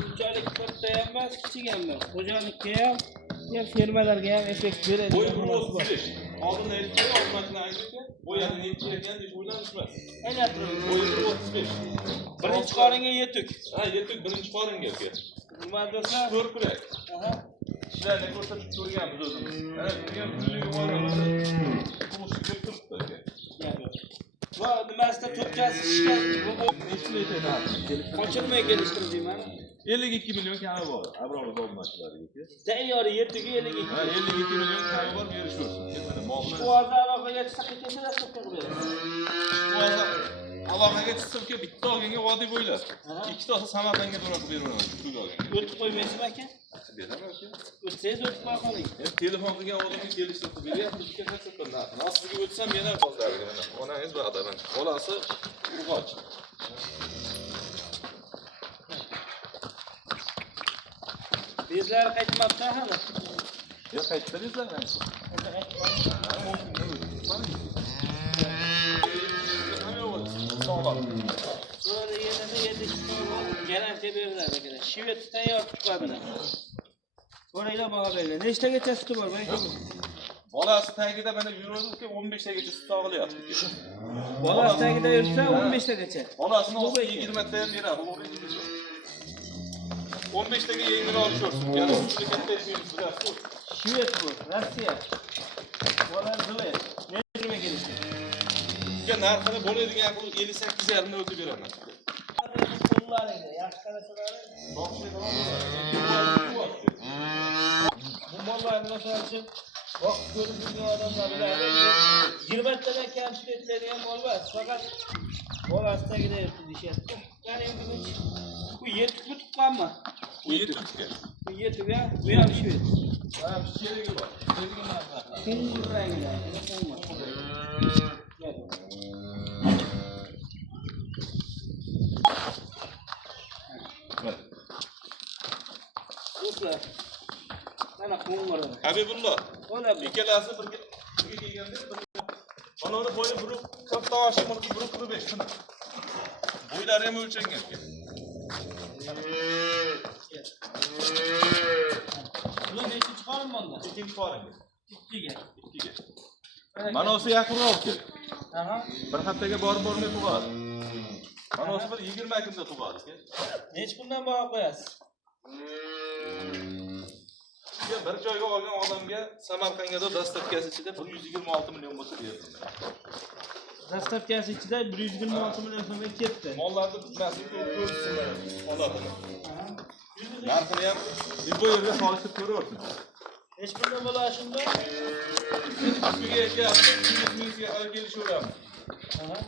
Bunchalik katta ham emas, kichik ham emas. Xo'jalikka ham, fermalarga ham effekt beradi. Bo'yi 1.35. Oldin aytdim, olmasini aytdim. Bo'yani necha ekan deb o'ylanishmas. Aylantirib. Bo'yi 1.35. Birinchi qoringa yetuk. Ha, yetuk birinchi qoringa aka. Nima do'stlar? Ko'rkurak. Aha. Ishlarni ko'rsatib ko'rganmiz o'zimiz. Ana bunga pulligi bor emas. Qo'shib turibdi aka. Va nimasida to'pkasi ishgan. Necha aytadi? Qochirmay kelishtirdingmi? 52 million kami bor. Abror bo'lmaslarga. Zayyori yertigi 52. Ha, 52 million kami bor, berishaversin. Ketmadi, molni. Bu yerda aloqaga chiqsa ketsa to'pka beradi. Aloqaga chiqsa bitta olganga vodiy bo'ylab. Ikkitasi Samarqandga to'g'ri beraman. Pul olganga. O'tib qo'ymaysizmi aka? Beraman aka. O'tsangiz o'tib qo'ying. Telefon qilgan odamga kelishib beryapti, ikki narsa. Nasibiga o'tsam yana bozorga mana. Onangiz bog'daman. Bolasi urg'och. Bezlar qaytmabdi hali. Ya qaytdi bezlar mana. Böyle yerine yetiştirme garanti verirler arkadaşlar. Şivet tayyor çıkardılar. Orayla bağlayla. Nechta geçe sütü var ben? Bolasi tagida mana yuradi, 15 tagacha sut og'ilyapti. Bolasi tagida yursa 15 tagacha. Bolasini olsa 20 ta ham beradi. 15 taga yengil olishaversin. Yana shuncha katta ishimiz bilasiz. Şivet bu. Rossiya. Bolar zile. Ne turma gelişti? Ya narxini bo'ladigan qilib 58,5 ni o'tib beraman. Qo'llaringda yaxshi qarasalar. Bu mollarni masalan uchun vaqt ko'rib yurgan odamlar biladi. 20 tadan kam ishlaydigan mol emas. Faqat bolasidagida deyishyapti. Ya'ni bu yetuk mi tuqqanmi? Bu yetukka. Bu yetuk ya, bu ham shvet. Ha, sherigi bor. Pinji rangida. Do'stlar, mana qo'ng'ir. Habibullo. Mana ikkalasi birga kelganda mana uni bo'yi 1.48 1.45. Bo'ylari ham o'lchangan. bu nechinchi qorin bunda? Ikkinchi qoringa. Ikkiga. Mana o'si yaqinroq kel. Aha. Bir haftaga borib bormay tug'adi. Mana o'si bir 20 kunda tug'adi. Nech kundan baho qo'yasiz? Bir joyga olgan odamga Samarqandga dastavkasi ichida 126 million bo'lsa berdim. Dastavkasi ichida 126 million so'mga ketdi. Mollarni bitmasini ko'rsinlar. Oladimi? Narxini ham bu yerga solishib ko'raversin. Hech kundan bo'lar shunda? Uyga aytyapti, 200 mingga olib kelishaveramiz. Aha.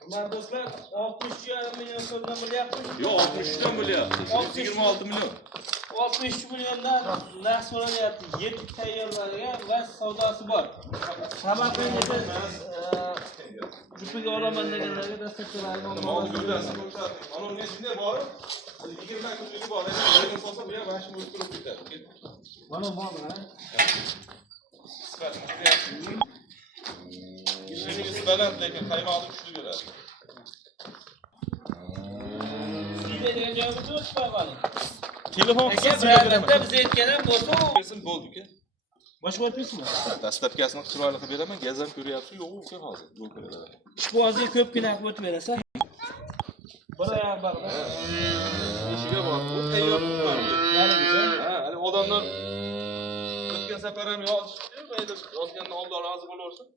Bunlar do'stlar 63,5 million so'mdan bo'lyapti. Yo'q, 63 dan bo'lyapti. 126 million. 63 milliondan narx so'ralyapti. 7 tayyorlarga va savdosi bor. Samarqandda jupiga olaman deganlarga dastavkalarni Mol go'dasi ko'rsatdi. Mana unga shunday bor. 20 kunligi bor. Lekin solsa bu ham 5 ming turib ketadi. Mana bor, ha? Sifatini ko'ryapsiz. Ishimiz baland, lekin qaymoqni kuchli beradi. Sizlarga joyimiz o'tib qo'ying. Telefon Aka, birodar biz aytgan ham bo'lsa, bersin bo'ldi uka. boshqa o'tmaysizmi? Dastavkasini chiroyli qilib beraman. Gazam ko'ryapsiz, yo'q uka hozir. Yo'q ko'radi. Ishqibozga ko'pgina qilib o'tib berasan. Bir oyoq bor. Ishiga bor. Bu tayyor bor. Ya'ni Ha, hali odamlar o'tgan safar ham yozishdi, mayli yozgandan oldin rozi bo'laversin.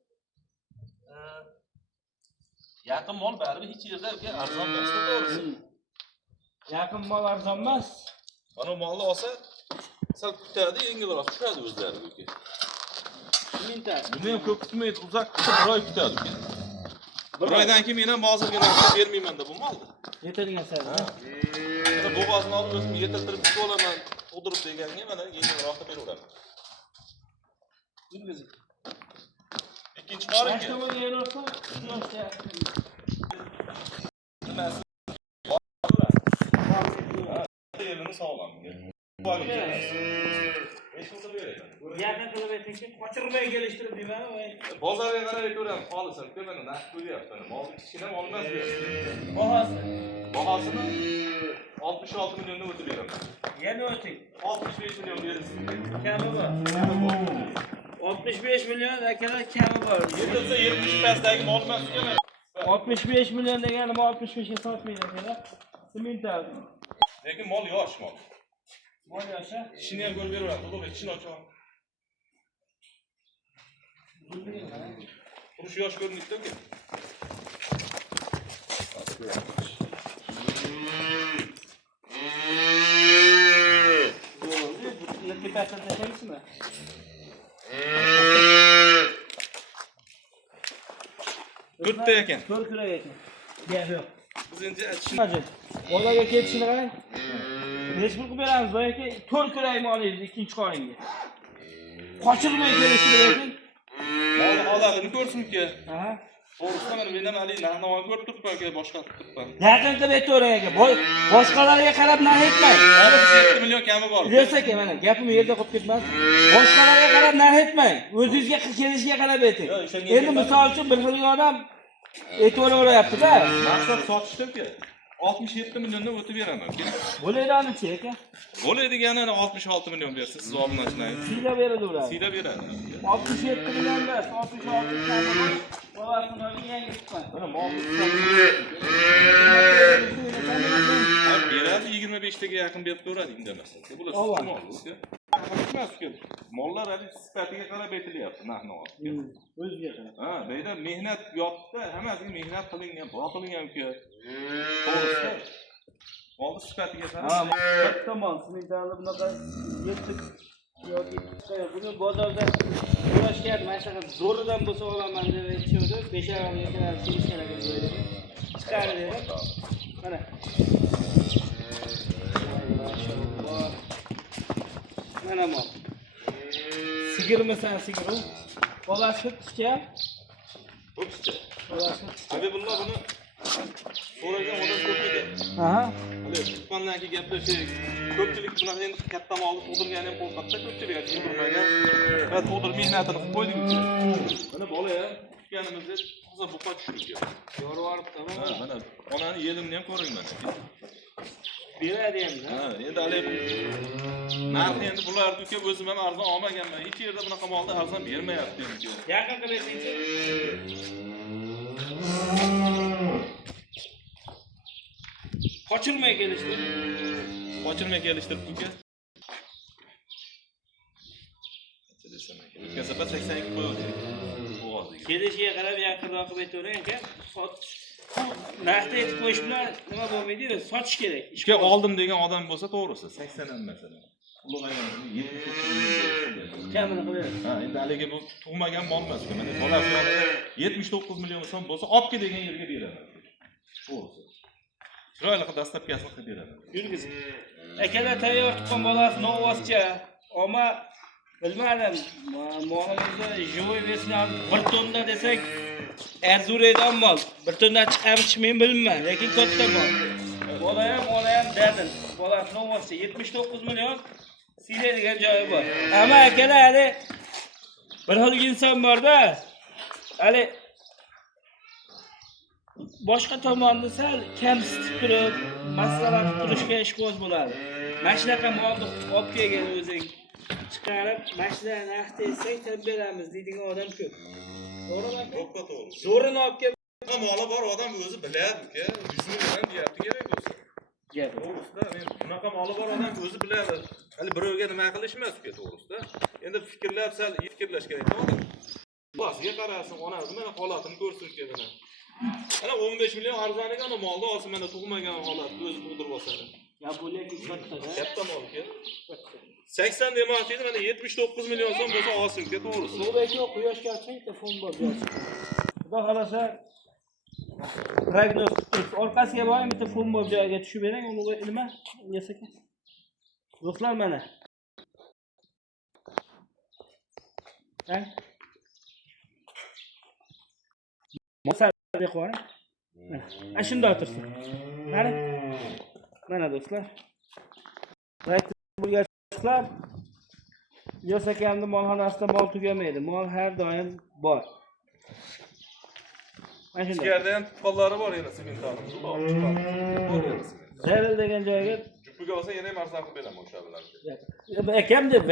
Yaqin mol baribir hech yerda arzon emas to'g'risi. Yaqin mol arzon emas. Mana molni olsa sal kutadi, yengilroq tushadi o'zlari uka. Mingta. Buni ham ko'p kutmaydi, uzoq kutib bir oy kutadi uka. Bir oydan keyin men ham hozirgi narxni bermayman-da bu molni. Yetilgan sari. Mana bo'g'ozni olib o'zim yetiltirib kutib olaman, tug'dirib deganga mana yengilroq beraveraman. Yurgizib. Ikkinchi qoringa. Mashinaga yo'lsa, yo'lsa. Yerini sog'lom. Yaqin qilib aytingki, qochirmay kelishtirib deyman. Bozorga qarab ko'ramiz, xolisam. Mana narx ko'ryapti. Molni kichkina olmas bu. Bahosi Olasını 66 milyondan ötüp beraman. Yana o'ting. 65 milyon berasiz. Kami bor. 65 milyon akalar kami bor. Yetilsa 70 pasdagi mol emas ekan. 65 milyon deganim 65 ga sotmaydi akalar. Simental. Lekin mol yosh mol. Mol yoshi. Ishini ham ko'rib beraveradi. Xudo ishini ochaman. Urush yosh ko'rinibdi aka. Naki pasal tashlaysizmi? To'rtta ekan. 4 kurak ekan. Gap yo'q. Biz endi aytishni Hajim. Bolaga ketishini qarang. Necha pul qilib beramiz boy aka? 4 kurakni olaylik ikkinchi qoringa. Qochirmay kelishini ayting. mol holatini ko'rsin-ku. Aha. To'g'risida mana mendan hali narxni ko'rib turibman aka, boshqa turibman. Yaqin qilib aytavering aka. Boshqalarga qarab narx aytmang. 7 million kami bor. Ilyos aka mana gapim yerda qolib ketmas. Boshqalarga qarab narx aytmang. O'zingizga kelishiga qarab ayting. Endi misol uchun bir xil odam aytaveraverayapti-da. Maqsad sotishda-ku. 67 milliondan o'tib beraman. Bo'laydi-chi aka? Bo'ladigan 66 million bersiz, siz obunachilar. Siyla beraveradi. Siyda beradi. 67 million emas, 66 million. Bolasini yangi chiqqan. Mana mol beradi 25 taga yaqin berib ko'radi indamasdan. Bular mol-ku. Emas-ku. Mollar hali sifatiga qarab aytilyapti narx-navo. O'ziga qarab. Ha, deyda mehnat yotdi, hammasiga mehnat qilingan, boqilingan-ku. To'g'risi. Molni sifatiga qarab. Ha, katta mol, simentalni bunaqa yetib yoki buni bozorda kurashgan mashaqqat zo'ridan bo'lsa olaman deb aytishdi. 5 oyga kadar kelishgan ekan joyda. Chiqarib berib. Mana. Mana mol. Sigirmisan sigiru? Bolasi tutcha. O'pchi. Bolasi. Habibulloh buni so'ragan odam ko'p edi. Aha. Hali tuqqandan keyin gaplashib, ko'pchilik bunaqa endi katta molni tug'dirgan ham qo'rqadi, ko'pchilik aytib turmagan. Va tug'dir mehnatini qilib qo'ydik. Mana bola ham tutganimizda toza buqa tushirgan. Yorib Ha, mana onani yelimni ham ko'ring mana. beradi endi. Ha, endi hali narxi endi bularni uka o'zim ham arzon olmaganman. Hech yerda bunaqa molni arzon bermayapti endi. Yaqin qilib aytingchi. Qochirmay kelishdi. Qochirmay kelishtirib uka. O'tgan safar 82 qo'ydik. Bo'g'oziga. Kelishiga qarab yaqinroq qilib aytavering aka. Narxni aytib qo'yish bilan nima bo'lmaydi-ku, sotish kerak. Ishga oldim degan odam bo'lsa to'g'risi 80 dan masalan. Ulug'aygan 79 kamini qilib beradi. Ha, endi haligi bu tug'magan mol emas. Mana bolasi 79 million so'm bo'lsa, olib kel degan yerga beraman. To'g'risi. Chiroyli qilib dastlabkasini qilib beraman. Yurgizing. Akalar tayyor tuqqan bolasi novvoscha. Ammo bilmadim, molimizda joy versiyani 1 tonna desak arzuraydan mol. 1 tonna chiqarib chiqmayman bilmayman, lekin katta mol. Bola ham dadil. Bolasi novvoscha 79 million siylaydigan joyi bor. Ammo akalar hali bir xil inson bor-da. Hali boshqa tomonni sal kamsitib turib, maslahat turishga ishqo'z bo'ladi. Mana shunaqa molni olib kelgan o'zing chiqarib, mashina narxda etsang tab beramiz deydigan odam ko'p. To'g'rimi aka? To'ppa to'g'ri. Zo'rini olib kelib Moli bor odam o'zi biladi-ku. 100 million deyapti kerak bo'lsa. gap. To'g'risida, men bunaqa moli bor odam o'zi biladi. Hali birovga nima qilish emas-ku to'g'risida. Endi fikrlab sal fikrlash kerak odam. Bolasiga qarasin, onasi mana holatini ko'rsin-ku mana. Ana 15 million arzoniga ana molni olsin, mana tug'magan holatda o'zi tug'dirib olsa. Ya bu lekin katta-da. Katta mol-ku. 80 demoqchi edi, mana 79 million so'm bo'lsa olsin-ku to'g'risi. So'rayki quyoshga oching, telefon bor. Xudo xolasa prognoz orqasiga boring, bitta fon bor joyiga tushib bering, uni nima? Yasaka. Do'stlar mana. Ha? Masalaga qo'ying. Mana shunda o'tirsin. Qani? Mana do'stlar. Bo'lganlar Yosakamni molxonasida mol tugamaydi. Mol har doim bor. Mana shunday. Ichkarida ham qo'llari bor yana simentalni. Bor. joyiga Jupiga olsa yana ham arzon qilib beraman o'sha bilan. akam deb